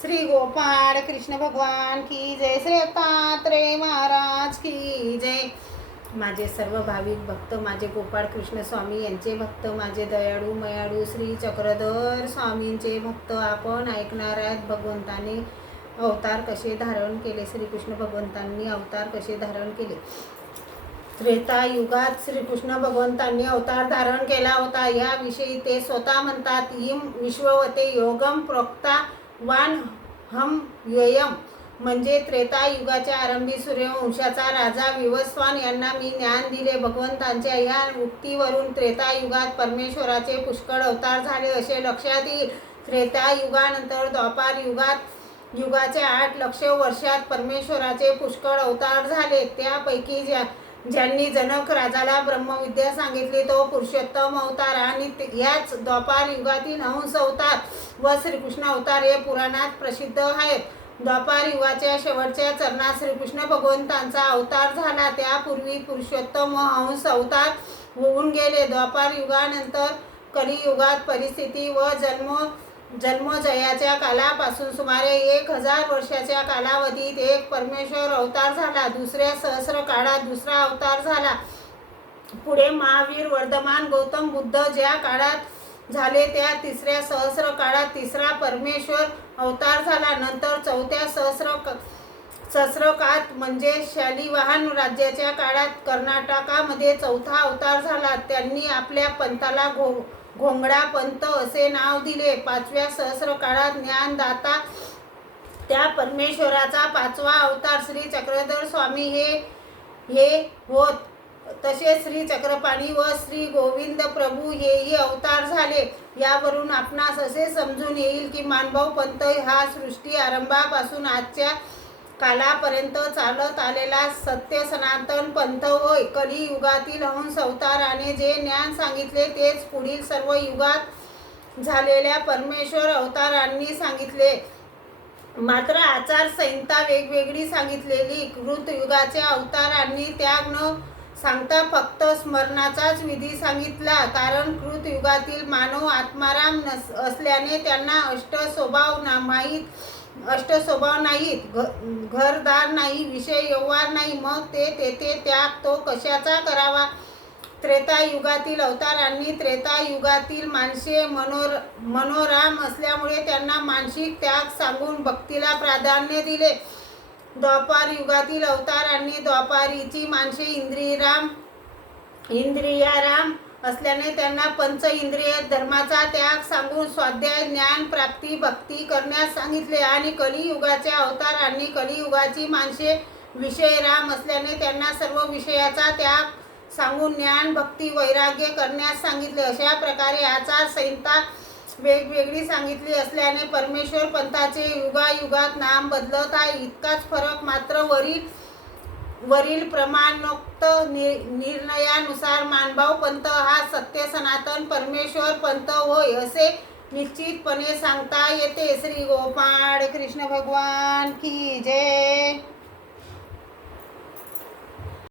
श्री गोपाळ कृष्ण भगवान की जय. श्री दत्तात्रेय महाराज की जय. माझे सर्व भाविक भक्त माझे गोपाळ कृष्ण स्वामी यांचे भक्त माझे दयाळू मयाळू श्री चक्रधर स्वामींचे भक्त आपण ऐकणार आहेत भगवंताने अवतार कसे धारण केले? श्रीकृष्ण भगवंतांनी अवतार कसे धारण केले? त्रेता युगात श्रीकृष्ण भगवंतांनी अवतार धारण केला होता. याविषयी ते स्वतः म्हणतात इम विश्ववते योगम प्रोक्ता वान हम व्ययम म्हणजे त्रेता युगाच्या आरंभी सूर्यवंशाचा राजा विवस्वान यांना मी ज्ञान दिले. भगवंतांच्या या उक्तीवरून त्रेता युगात परमेश्वराचे पुष्कळ अवतार झाले असे लक्षात येईल. त्रेता युगानंतर द्वापार युगात युगाच्या आठ लक्ष वर्षात परमेश्वराचे पुष्कळ अवतार झाले. त्यापैकी ज्या ज्यांनी जनक राजाला ब्रह्मविद्या सांगितली तो पुरुषोत्तम अवतार आणि याच द्वापार युगातील हंस अवतार व श्रीकृष्ण अवतार हे पुराणात प्रसिद्ध आहेत. द्वापार युगाच्या शेवटच्या चरणात श्रीकृष्ण भगवंतांचा अवतार झाला. त्यापूर्वी पुरुषोत्तम व हंस अवतार होऊन गेले. द्वापार युगानंतर कलियुगात परिस्थिती व जन्म जन्मजयाच्या कालापासून सुमारे एक हजार वर्षाच्या कालावधीत एक परमेश्वर अवतार झाला. दुसऱ्या सहस्र काळात दुसरा अवतार झाला. पुढे महावीर वर्धमान गौतम बुद्ध ज्या काळात झाले त्या तिसऱ्या सहस्र काळात तिसरा परमेश्वर अवतार झाला. नंतर चौथ्या सहस्र क- सहस्रकात म्हणजे शालिवाहन राज्याच्या काळात कर्नाटकामध्ये चौथा अवतार झाला. त्यांनी आपल्या पंथाला घो घोंगडा पंत असे नाव दिले. पाचव्या सहस्र काळात ज्ञानदाता त्या परमेश्वराचा पाचवा अवतार श्री चक्रधर स्वामी हे हे होत. तसेच श्री चक्रपाणी व श्री गोविंद प्रभू हेही अवतार झाले. यावरून आपणास असे समजून येईल की मानभाव पंत हा सृष्टी आरंभापासून आजच्या कालापर्यंत चालत आलेला सत्य सनातन पंथ होय. कलियुगातील हंस अवताराने जे ज्ञान सांगितले तेच पुढील सर्व युगात झालेल्या परमेश्वर अवतारांनी सांगितले. मात्र आचारसंहिता वेगवेगळी सांगितलेली. कृतयुगाच्या अवतारांनी त्याग न सांगता फक्त स्मरणाचाच विधी सांगितला. कारण कृतयुगातील मानव आत्माराम नस असल्याने त्यांना अष्ट स्वभाव ना माहीत अष्ट स्वभाव नाहीत घ- घरदार नाही विषय व्यवहार नाही मग ते तेथे त्याग तो कशाचा करावा? त्रेतायुगातील अवतारांनी त्रेतायुगातील माणसे मनोर मनोराम असल्यामुळे त्यांना मानसिक त्याग सांगून भक्तीला प्राधान्य दिले. द्वापार युगातील अवतारांनी द्वापारीची माणसे इंद्रियराम इंद्रियाराम असल्याने त्यांना पंच इंद्रिय धर्माचा त्याग सांगून स्वाध्याय ज्ञान प्राप्ती भक्ती करण्यास सांगितले. आणि कलियुगाच्या अवतारांनी कलियुगाची माणसे विषय राम असल्याने त्यांना सर्व विषयाचा त्याग सांगून ज्ञान भक्ती वैराग्य करण्यास सांगितले. अशा प्रकारे आचार संहिता वेगवेगळी सांगितली असल्याने परमेश्वर पंथाचे युगायुगात नाम बदलत आहे. इतकाच फरक मात्र वरील वरील प्रमाणोक्त नि निर्णयानुसार मानभाव पंथ हा सत्य सनातन परमेश्वर पंथ होय असे निश्चितपणे सांगता येते. श्री गोपाळ कृष्ण भगवान की जय.